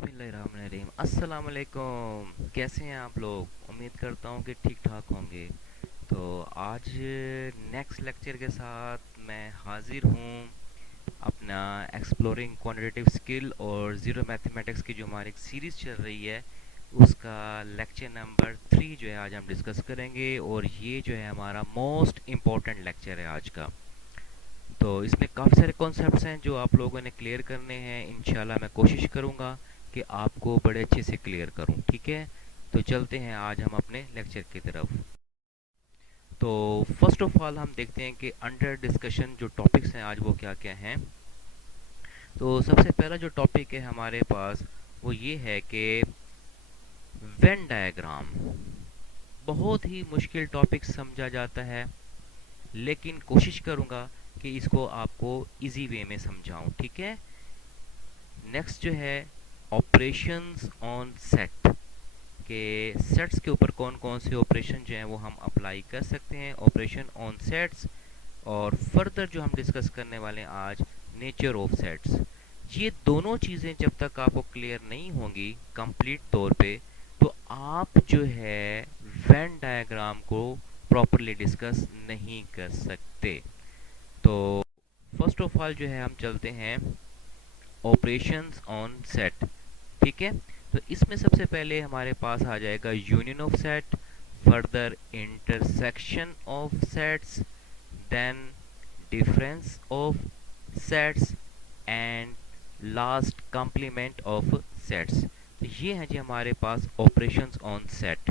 बिस्मिल्लाहिर्रहमानिर्रहीम। अस्सलाम वालेकुम। कैसे हैं आप लोग? उम्मीद करता हूँ कि ठीक ठाक होंगे। तो आज नेक्स्ट लेक्चर के साथ मैं हाजिर हूँ अपना एक्सप्लोरिंग क्वांटिटेटिव स्किल और ज़ीरो मैथमेटिक्स की जो हमारी एक सीरीज़ चल रही है उसका लेक्चर नंबर 3 जो है आज हम डिस्कस करेंगे। और ये जो है हमारा मोस्ट इम्पोर्टेंट लेक्चर है आज का। तो इसमें काफ़ी सारे कॉन्सेप्ट्स हैं जो आप लोगों ने क्लियर करने हैं। इंशाल्लाह मैं कोशिश करूँगा कि आपको बड़े अच्छे से क्लियर करूँ। ठीक है, तो चलते हैं आज हम अपने लेक्चर की तरफ। तो फर्स्ट ऑफ ऑल हम देखते हैं कि अंडर डिस्कशन जो टॉपिक्स हैं आज वो क्या क्या हैं। तो सबसे पहला जो टॉपिक है हमारे पास वो ये है कि वेन डायग्राम। बहुत ही मुश्किल टॉपिक समझा जाता है, लेकिन कोशिश करूँगा कि इसको आपको इजी वे में समझाऊं। ठीक है। नेक्स्ट जो है ऑपरेशंस ऑन सेट, के सेट्स के ऊपर कौन कौन से ऑपरेशन जो हैं वो हम अप्लाई कर सकते हैं, ऑपरेशन ऑन सेट्स। और फर्दर जो हम डिस्कस करने वाले हैं आज, नेचर ऑफ सेट्स। ये दोनों चीज़ें जब तक आपको क्लियर नहीं होंगी कंप्लीट तौर पे, तो आप जो है वेन डायग्राम को प्रॉपरली डिस्कस नहीं कर सकते। तो फर्स्ट ऑफ ऑल जो है हम चलते हैं ऑपरेशंस ऑन सेट। ठीक है, तो इसमें सबसे पहले हमारे पास आ जाएगा union of set, further intersection of sets, then difference of sets and last complement of sets. तो ये हैं जी हमारे पास ऑपरेशंस ऑन सेट।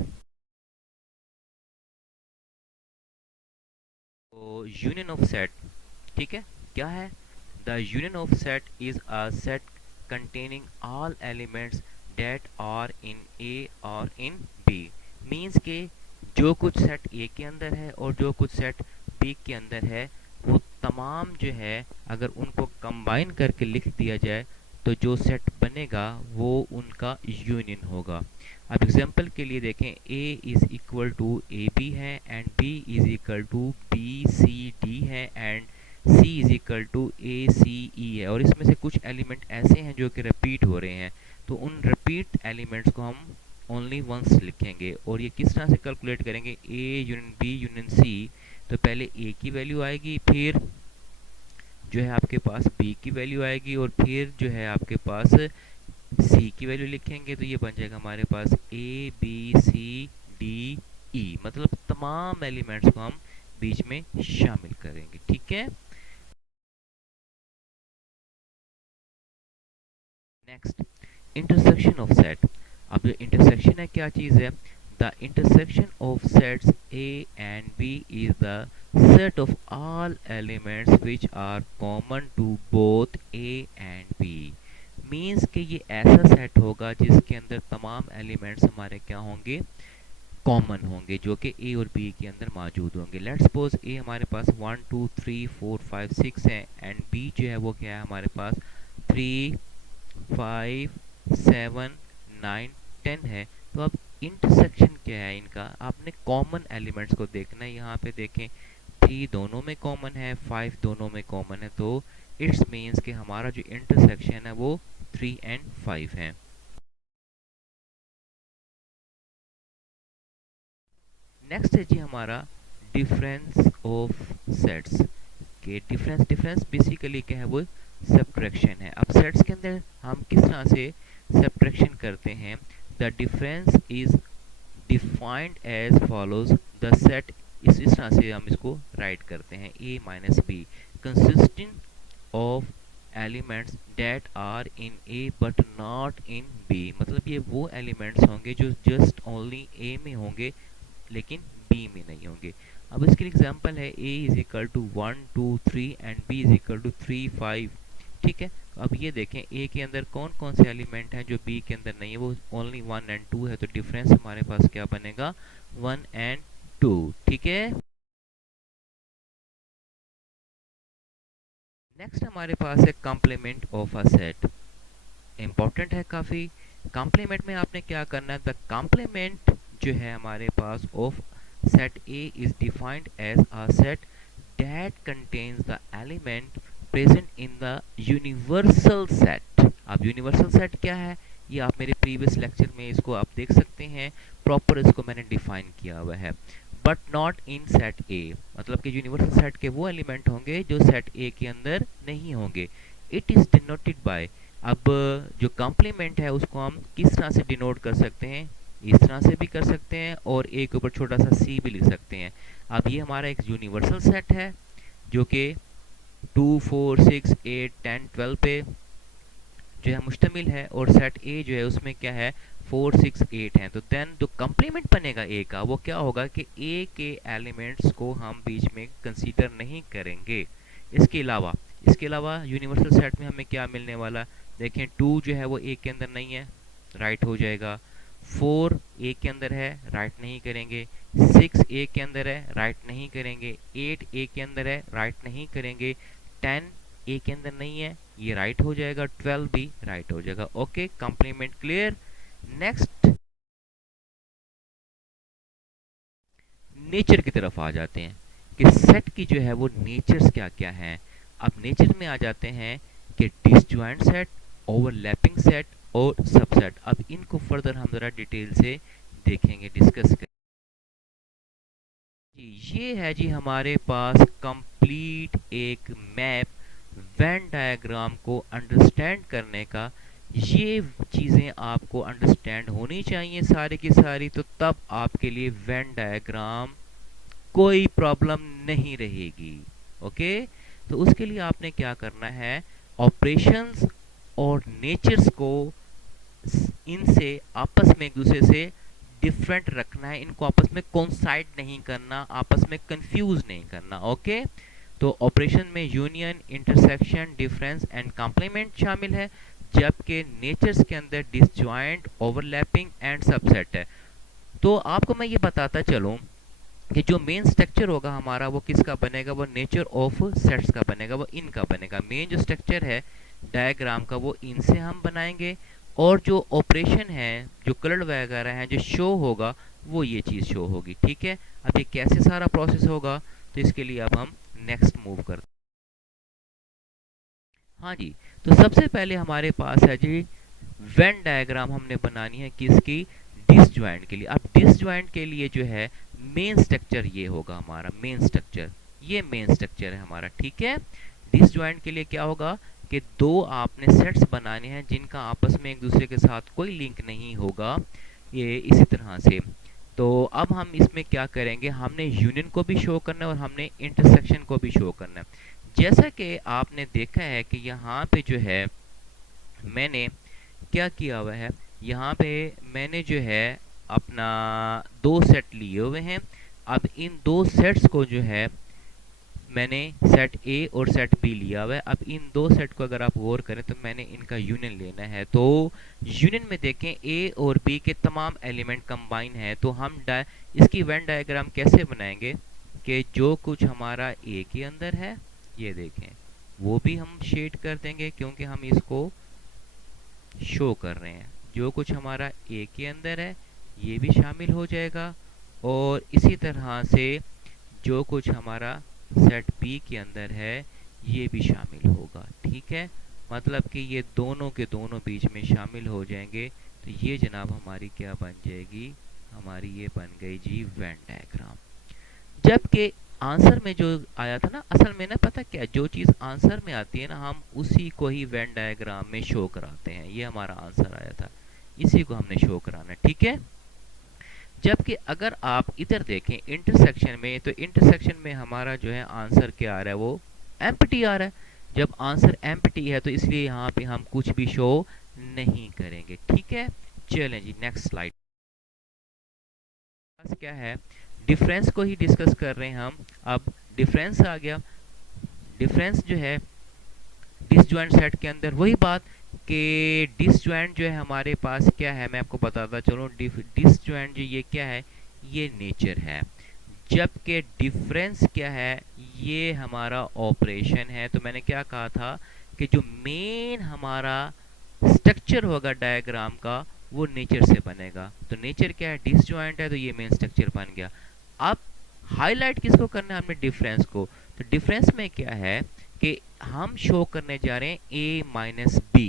तो यूनियन ऑफ सेट, ठीक है, क्या है? The union of set is a set containing all elements that are in A or in B। Means के जो कुछ सेट A के अंदर है और जो कुछ सेट B के अंदर है, वो तमाम जो है अगर उनको कंबाइन करके लिख दिया जाए तो जो सेट बनेगा वो उनका यूनियन होगा। अब एग्जांपल के लिए देखें, A is equal to A B है and B is equal to B C D है and C is equal to A C E है। और इसमें से कुछ एलिमेंट ऐसे हैं जो कि रिपीट हो रहे हैं, तो उन रिपीट एलिमेंट्स को हम ओनली वंस लिखेंगे। और ये किस तरह से कैलकुलेट करेंगे? A union B union C। तो पहले A की वैल्यू आएगी, फिर जो है आपके पास B की वैल्यू आएगी, और फिर जो है आपके पास C की वैल्यू लिखेंगे। तो ये बन जाएगा हमारे पास A B C D E, मतलब तमाम एलिमेंट्स को हम बीच में शामिल करेंगे। ठीक है। Next, intersection of set. अब जो इंटरसेक्शन है क्या चीज़ है? The intersection of sets A and B is the set of all elements which are common to both A and B. Means कि ये ऐसा सेट होगा जिसके अंदर तमाम एलिमेंट्स हमारे क्या होंगे? कॉमन होंगे, जो कि ए और बी के अंदर मौजूद होंगे। लेट्स सपोज ए हमारे पास 1 2 3 4 5 6 है एंड बी जो है वो क्या है हमारे पास 3 5 7 9 10 है। तो अब इंटरसेक्शन क्या है इनका? आपने कॉमन एलिमेंट्स को देखना है। यहाँ पे देखें 3 दोनों में कॉमन है, 5 दोनों में कॉमन है, तो इट्स मीन्स कि हमारा जो इंटरसेक्शन है वो 3 एंड 5 है। नेक्स्ट है जी हमारा डिफरेंस ऑफ सेट्स। के डिफरेंस डिफरेंस बेसिकली क्या है? वो सब्ट्रैक्शन है। अब सेट्स के अंदर हम किस तरह से सब्ट्रैक्शन करते हैं? The difference is defined as follows. The set इस तरह से हम इसको राइट करते हैं, a minus B consisting of elements that are in a but not in b। मतलब ये वो एलिमेंट्स होंगे जो जस्ट ओनली a में होंगे लेकिन b में नहीं होंगे। अब इसके लिए एग्जांपल है, a is equal to 1 2 3 and b is equal to 3 5। ठीक है, अब ये देखें a के अंदर कौन कौन से एलिमेंट हैं जो b के अंदर नहीं है, वो ओनली 1 एंड 2 है। तो डिफरेंस हमारे पास क्या बनेगा? 1 एंड 2। ठीक है। नेक्स्ट हमारे पास है complement of a set. Important है काफ़ी। कॉम्प्लीमेंट में आपने क्या करना है? द कॉम्प्लीमेंट जो है हमारे पास of set A is defined as a set that contains the element present in the universal set। अब universal set क्या है? ये आप मेरे प्रीवियस लेक्चर में इसको आप देख सकते हैं, प्रॉपर इसको मैंने डिफाइन किया हुआ है। बट नॉट इन सेट ए, मतलब कि यूनिवर्सल सेट के वो एलिमेंट होंगे जो सेट ए के अंदर नहीं होंगे। इट इज डिनोटेड बाय, अब जो कॉम्प्लीमेंट है उसको हम किस तरह से डिनोट कर सकते हैं, इस तरह से भी कर सकते हैं और ए के ऊपर छोटा सा सी भी लिख सकते हैं। अब ये हमारा एक यूनिवर्सल सेट है जो कि 2 4 6 8 10 12 पे जो है मुश्तमिल है, और सेट ए जो है उसमें क्या है 4 6 8 है। तो देन जो कंप्लीमेंट बनेगा ए का वो क्या होगा कि ए के एलिमेंट्स को हम बीच में कंसीडर नहीं करेंगे। इसके अलावा यूनिवर्सल सेट में हमें क्या मिलने वाला, देखें 2 जो है वो ए के अंदर नहीं है, राइट हो जाएगा। 4 ए के अंदर है, राइट नहीं करेंगे। 6 ए के अंदर है, राइट नहीं करेंगे। 8 ए के अंदर है, राइट नहीं करेंगे। 10 ए के अंदर नहीं है, ये राइट हो जाएगा। 12 भी राइट हो जाएगा। Okay, complement clear. Next nature की तरफ आ जाते हैं कि सेट की जो है वो नेचर्स क्या क्या हैं। अब नेचर में आ जाते हैं कि डिसजॉइंट सेट, ओवरलैपिंग सेट और सबसेट। अब इनको फर्दर हम जरा डिटेल से देखेंगे, डिस्कस करेंगे। ये है जी हमारे पास कंप्लीट एक मैप वेन डायग्राम को अंडरस्टैंड करने का। ये चीज़ें आपको अंडरस्टैंड होनी चाहिए सारी की सारी, तो तब आपके लिए वेन डायग्राम कोई प्रॉब्लम नहीं रहेगी। ओके, तो उसके लिए आपने क्या करना है, ऑपरेशंस और नेचर्स को इनसे आपस में एक दूसरे से डिफरेंट रखना है, इनको आपस में कोइंसाइड नहीं करना, आपस में कंफ्यूज नहीं करना। ओके, तो ऑपरेशन में union, intersection, difference and complement शामिल है, जबकि नेचर्स के अंदर डिसजॉइंट, ओवरलैपिंग एंड सबसेट है। तो आपको मैं ये बताता चलूं कि जो मेन स्ट्रक्चर होगा हमारा वो किसका बनेगा, वो नेचर ऑफ सेट्स का बनेगा, वो इनका बनेगा। मेन जो स्ट्रक्चर है डायग्राम का वो इनसे हम बनाएंगे, और जो ऑपरेशन है, जो कलर वगैरह है जो शो होगा वो ये चीज़ शो होगी। ठीक है, अब ये कैसे सारा प्रोसेस होगा, तो इसके लिए अब हम नेक्स्ट मूव करते हैं। हाँ जी, तो सबसे पहले हमारे पास है जी वेन डायग्राम हमने बनानी है किसकी, डिसजॉइंट के लिए। अब डिसजॉइंट के लिए जो है मेन स्ट्रक्चर ये होगा हमारा, मेन स्ट्रक्चर, ये मेन स्ट्रक्चर है हमारा। ठीक है, डिसजॉइंट के लिए क्या होगा कि दो आपने सेट्स बनाने हैं जिनका आपस में एक दूसरे के साथ कोई लिंक नहीं होगा, ये इसी तरह से। तो अब हम इसमें क्या करेंगे, हमने यूनियन को भी शो करना है और हमने इंटरसेक्शन को भी शो करना है। जैसा कि आपने देखा है कि यहाँ पे जो है मैंने क्या किया हुआ है, यहाँ पे मैंने जो है अपना दो सेट लिए हुए हैं। अब इन दो सेट्स को जो है मैंने सेट ए और सेट बी लिया हुआ है। अब इन दो सेट को अगर आप गौर करें तो मैंने इनका यूनियन लेना है। तो यूनियन में देखें ए और बी के तमाम एलिमेंट कंबाइन है, तो हम इसकी वेन डायग्राम कैसे बनाएंगे कि जो कुछ हमारा ए के अंदर है, ये देखें, वो भी हम शेड कर देंगे क्योंकि हम इसको शो कर रहे हैं। जो कुछ हमारा ए के अंदर है ये भी शामिल हो जाएगा, और इसी तरह से जो कुछ हमारा सेट बी के अंदर है ये भी शामिल होगा। ठीक है, मतलब कि ये दोनों के दोनों बीच में शामिल हो जाएंगे। तो ये जनाब हमारी क्या बन जाएगी, हमारी ये बन गई जी वेन डायग्राम। जबकि आंसर में जो आया था ना, असल में ना पता क्या, जो चीज़ आंसर में आती है ना हम उसी को ही वेन डायग्राम में शो कराते हैं। ये हमारा आंसर आया था, इसी को हमने शो कराना है। ठीक है, जबकि अगर आप इधर देखें इंटरसेक्शन में, तो इंटरसेक्शन में हमारा जो है आंसर क्या आ रहा है, वो एम्प्टी आ रहा है। जब आंसर एम्प्टी है तो इसलिए यहाँ पे हम कुछ भी शो नहीं करेंगे। ठीक है, चलें जी नेक्स्ट स्लाइड। क्या है, डिफरेंस को ही डिस्कस कर रहे हैं हम। अब डिफरेंस आ गया, डिफरेंस जो है डिसजॉइंट सेट के अंदर वही बात कि डिसजॉइंट जो है हमारे पास क्या है, मैं आपको बताता चलूँ। डिसजॉइंट जो ये क्या है, ये नेचर है, जबकि डिफरेंस क्या है, ये हमारा ऑपरेशन है। तो मैंने क्या कहा था कि जो मेन हमारा स्ट्रक्चर होगा डायग्राम का वो नेचर से बनेगा। तो नेचर क्या है, डिसजॉइंट है, तो ये मेन स्ट्रक्चर बन गया। अब हाईलाइट किसको करना है, हमने डिफरेंस को। तो डिफरेंस में क्या है कि हम शो करने जा रहे हैं ए माइनस बी,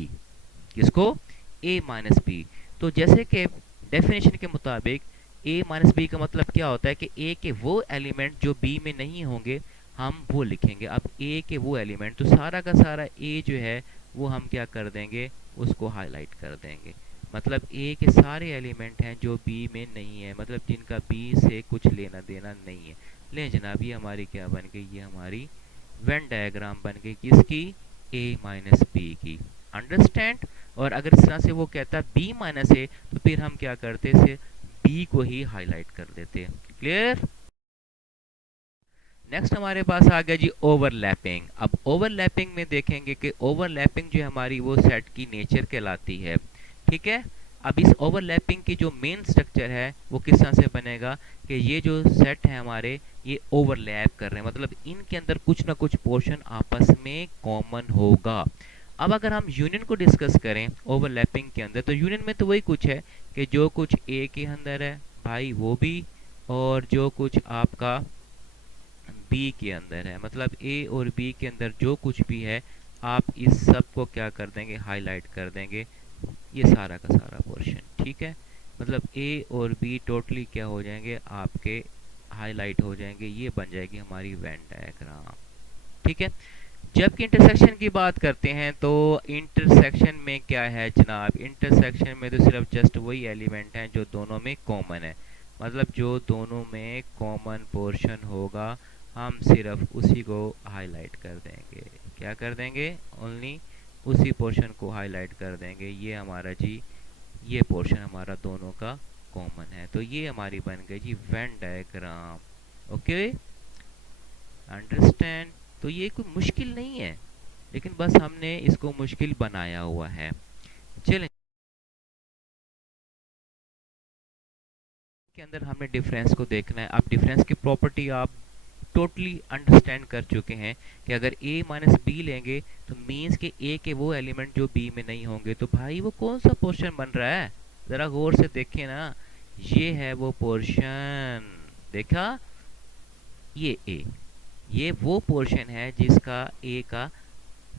किसको, ए माइनस बी। तो जैसे कि डेफिनेशन के मुताबिक ए माइनस बी का मतलब क्या होता है कि ए के वो एलिमेंट जो बी में नहीं होंगे हम वो लिखेंगे। अब ए के वो एलिमेंट, तो सारा का सारा ए जो है वो हम क्या कर देंगे, उसको हाईलाइट कर देंगे। मतलब ए के सारे एलिमेंट हैं जो बी में नहीं है, मतलब जिनका बी से कुछ लेना देना नहीं है। ले जनाब, ये हमारी क्या बन गई, ये हमारी वेन डायग्राम बन गई किसकी, ए माइनस बी की। अंडरस्टैंड। और अगर इस तरह से वो कहता बी माइनस ए, तो फिर हम क्या करते से बी को ही हाईलाइट कर देते। क्लियर। नेक्स्ट हमारे पास आ गया जी ओवरलैपिंग। अब ओवरलैपिंग में देखेंगे कि ओवरलैपिंग जो हमारी वो सेट की नेचर कहलाती है। ठीक है। अब इस ओवरलैपिंग की जो मेन स्ट्रक्चर है वो किस तरह से बनेगा कि ये जो सेट है हमारे, ये ओवरलैप कर रहे हैं, मतलब इनके अंदर कुछ ना कुछ पोर्शन आपस में कॉमन होगा। अब अगर हम यूनियन को डिस्कस करें ओवरलैपिंग के अंदर, तो यूनियन में तो वही कुछ है कि जो कुछ ए के अंदर है भाई वो भी, और जो कुछ आपका बी के अंदर है, मतलब ए और बी के अंदर जो कुछ भी है आप इस सब को क्या कर देंगे, हाईलाइट कर देंगे, ये सारा का सारा पोर्शन। ठीक है। मतलब ए और बी टोटली क्या हो जाएंगे आपके, हाईलाइट हो जाएंगे। ये बन जाएगी हमारी वेन डायग्राम। ठीक है। जबकि इंटरसेक्शन की बात करते हैं तो इंटरसेक्शन में क्या है जनाब, इंटरसेक्शन में तो सिर्फ जस्ट वही एलिमेंट हैं जो दोनों में कॉमन है, मतलब जो दोनों में कॉमन पोर्शन होगा हम सिर्फ उसी को हाईलाइट कर देंगे। क्या कर देंगे, ओनली उसी पोर्शन को हाईलाइट कर देंगे। ये हमारा जी, ये पोर्शन हमारा दोनों का कॉमन है। तो ये हमारी बन गई जी वेन डायग्राम। Okay, understand. तो ये कोई मुश्किल नहीं है, लेकिन बस हमने इसको मुश्किल बनाया हुआ है। चलें, के अंदर हमने डिफरेंस को देखना है। अब डिफरेंस की प्रॉपर्टी आप टोटली अंडरस्टैंड कर चुके हैं कि अगर a माइनस बी लेंगे तो मीन्स कि a के वो एलिमेंट जो b में नहीं होंगे, तो भाई वो कौन सा पोर्शन बन रहा है, ज़रा गौर से देखिए ना। ये है वो पोर्शन, देखा, ये a, ये वो पोर्शन है जिसका a का,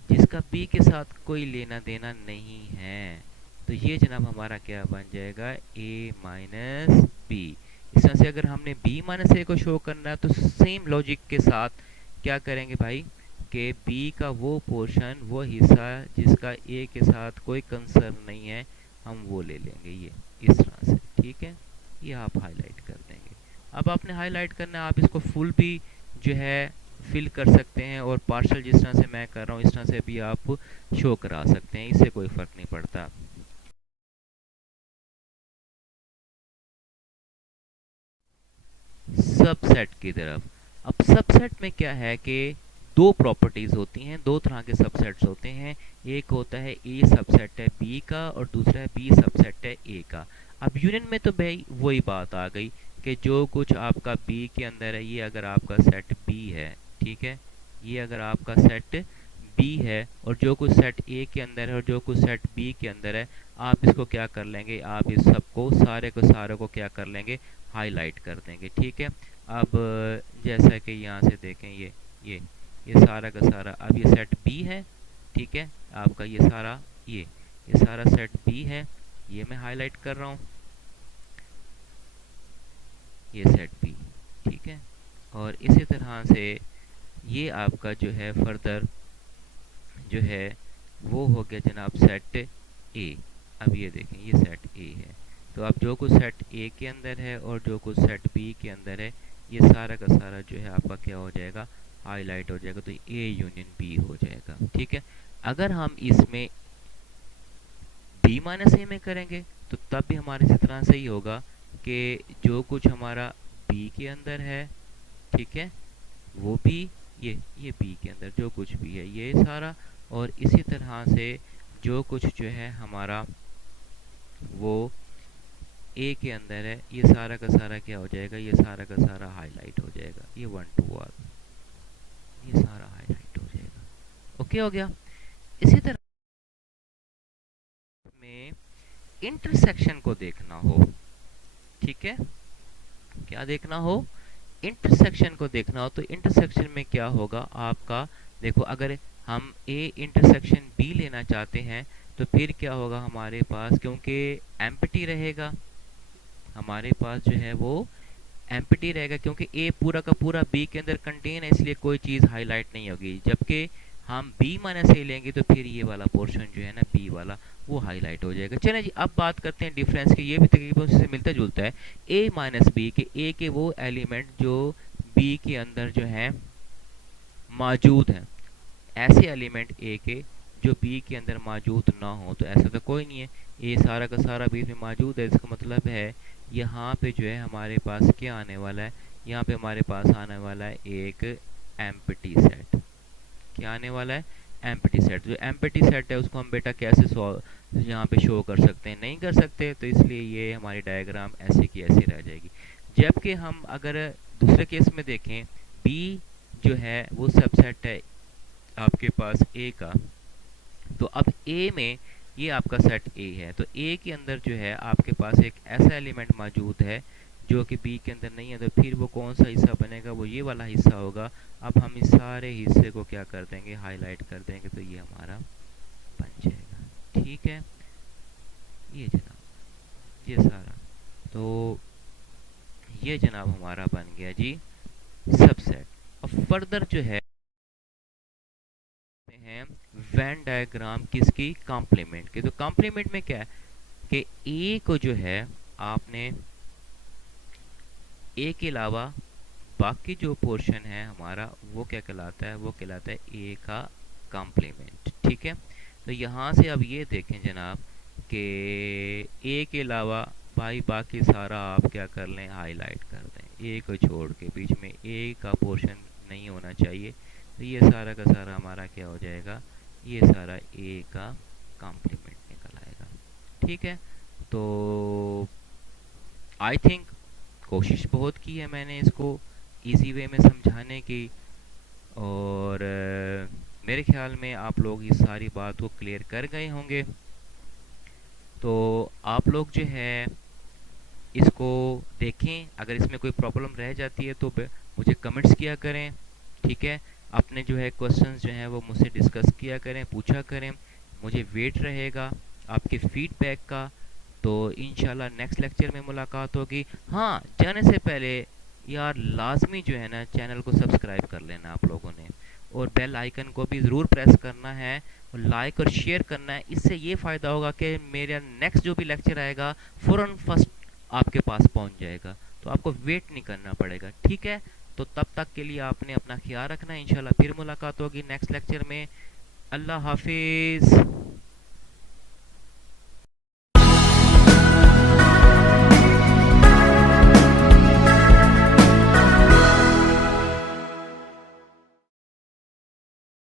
जिसका b के साथ कोई लेना देना नहीं है। तो ये जनाब हमारा क्या बन जाएगा, a माइनस बी। इस तरह से अगर हमने b माइनस ए को शो करना है तो सेम लॉजिक के साथ क्या करेंगे भाई, कि b का वो पोर्शन, वो हिस्सा जिसका a के साथ कोई कंसर्न नहीं है, हम वो ले लेंगे, ये इस तरह से। ठीक है, ये आप हाईलाइट कर देंगे। अब आपने हाईलाइट करना है, आप इसको फुल भी जो है फिल कर सकते हैं, और पार्शल जिस तरह से मैं कर रहा हूँ इस तरह से भी आप शो करा सकते हैं, इससे कोई फ़र्क नहीं पड़ता। सबसेट की तरफ। अब सबसेट में क्या है कि दो प्रॉपर्टीज होती हैं, दो तरह के सबसेट्स होते हैं। एक होता है ए सबसेट है बी का, और दूसरा है बी सबसेट है ए का। अब यूनियन में तो भाई वही बात आ गई कि जो कुछ आपका बी के अंदर है, ये अगर आपका सेट बी है, ठीक है, ये अगर आपका सेट बी है, और जो कुछ सेट ए के अंदर है और जो कुछ सेट बी के अंदर है, आप इसको क्या कर लेंगे, आप इस सबको सारे को सारे को क्या कर लेंगे, हाईलाइट कर देंगे। ठीक है। अब जैसा कि यहाँ से देखें, ये सारा का सारा, अब ये सेट बी है, ठीक है, आपका ये सारा, ये सारा सेट बी है, ये मैं हाईलाइट कर रहा हूँ, ये सेट बी। ठीक है। और इसी तरह से ये आपका जो है फर्दर जो है वो हो गया जनाब सेट ए। अब ये देखें, ये सेट ए है, तो अब जो कुछ सेट ए के अंदर है और जो कुछ सेट बी के अंदर है, ये सारा का सारा जो है आपका क्या हो जाएगा, हाईलाइट हो जाएगा, तो ए यूनियन बी हो जाएगा। ठीक है। अगर हम इसमें बी माइनस ए में करेंगे तो तब भी हमारे इसी तरह से ही होगा कि जो कुछ हमारा बी के अंदर है, ठीक है, वो भी ये बी के अंदर जो कुछ भी है ये सारा, और इसी तरह से जो कुछ जो है हमारा वो ए के अंदर है, ये सारा का सारा क्या हो जाएगा, ये सारा का सारा हाईलाइट हो जाएगा, ये 1 to 1, ये सारा हाईलाइट हो जाएगा। ओके हो गया। इसी तरह में इंटरसेक्शन को देखना हो, ठीक है, क्या देखना हो, इंटरसेक्शन को देखना हो, तो इंटरसेक्शन में क्या होगा आपका, देखो अगर हम ए इंटरसेक्शन बी लेना चाहते हैं तो फिर क्या होगा हमारे पास, क्योंकि एम्प्टी रहेगा हमारे पास जो है वो एम्प्टी रहेगा, क्योंकि ए पूरा का पूरा बी के अंदर कंटेन है, इसलिए कोई चीज़ हाईलाइट नहीं होगी। जबकि हम बी माइनस ए लेंगे तो फिर ये वाला पोर्शन जो है ना बी वाला वो हाईलाइट हो जाएगा। चलिए जी, अब बात करते हैं डिफरेंस की। ये भी तकरीबन उससे मिलता जुलता है। ए माइनस बी के, ए के वो एलिमेंट जो बी के अंदर जो है मौजूद हैं, ऐसे एलिमेंट ए के जो बी के अंदर मौजूद ना हो, तो ऐसा तो कोई नहीं है। ए सारा का सारा बी में मौजूद है, इसका मतलब है यहाँ पे जो है हमारे पास क्या आने वाला है, यहाँ पे हमारे पास आने वाला है एक एम्प्टी सेट। क्या आने वाला है? Empty set. जो एम्प्टी सेट है उसको हम बेटा कैसे सॉल्व यहाँ पे शो कर सकते हैं? नहीं कर सकते, तो इसलिए ये हमारी डायग्राम ऐसे की ऐसे रह जाएगी। जबकि हम अगर दूसरे केस में देखें, बी जो है वो सबसेट है आपके पास ए का, तो अब ए में ये आपका सेट ए है, तो ए के अंदर जो है आपके पास एक ऐसा एलिमेंट मौजूद है जो कि बी के अंदर नहीं है, तो फिर वो कौन सा हिस्सा बनेगा? वो ये वाला हिस्सा होगा। अब हम इस सारे हिस्से को क्या कर देंगे? हाईलाइट कर देंगे, तो ये हमारा बन जाएगा। ठीक है, ये जनाब ये सारा, तो ये जनाब हमारा बन गया जी सबसेट। अब फर्दर जो है हैं वेन डायग्राम किसकी? कॉम्प्लीमेंट की। तो कॉम्प्लीमेंट में क्या है कि ए को जो है आपने ए के अलावा बाकी जो पोर्शन है हमारा वो क्या कहलाता है? वो कहलाता है ए का कॉम्प्लीमेंट। ठीक है, तो यहाँ से अब ये देखें जनाब कि ए के अलावा भाई बाकी सारा आप क्या कर लें? हाईलाइट कर दें। ए को छोड़ के बीच में ए का पोर्शन नहीं होना चाहिए, तो ये सारा का सारा हमारा क्या हो जाएगा? ये सारा ए का कॉम्प्लीमेंट निकल आएगा। ठीक है, तो आई थिंक कोशिश बहुत की है मैंने इसको इजी वे में समझाने की, और मेरे ख्याल में आप लोग इस सारी बात को क्लियर कर गए होंगे। तो आप लोग जो है इसको देखें, अगर इसमें कोई प्रॉब्लम रह जाती है तो मुझे कमेंट्स किया करें। ठीक है, अपने जो है क्वेश्चंस जो हैं वो मुझसे डिस्कस किया करें, पूछा करें। मुझे वेट रहेगा आपके फीडबैक का। तो इंशाल्लाह नेक्स्ट लेक्चर में मुलाकात होगी। हाँ, जाने से पहले यार लाजमी जो है ना चैनल को सब्सक्राइब कर लेना आप लोगों ने, और बेल आइकन को भी ज़रूर प्रेस करना है, और लाइक और शेयर करना है। इससे ये फ़ायदा होगा कि मेरा नेक्स्ट जो भी लेक्चर आएगा फ़ौरन फर्स्ट आपके पास पहुंच जाएगा, तो आपको वेट नहीं करना पड़ेगा। ठीक है, तो तब तक के लिए आपने अपना ख्याल रखना है। इंशाल्लाह फिर मुलाकात होगी नेक्स्ट लेक्चर में। अल्लाह हाफिज़।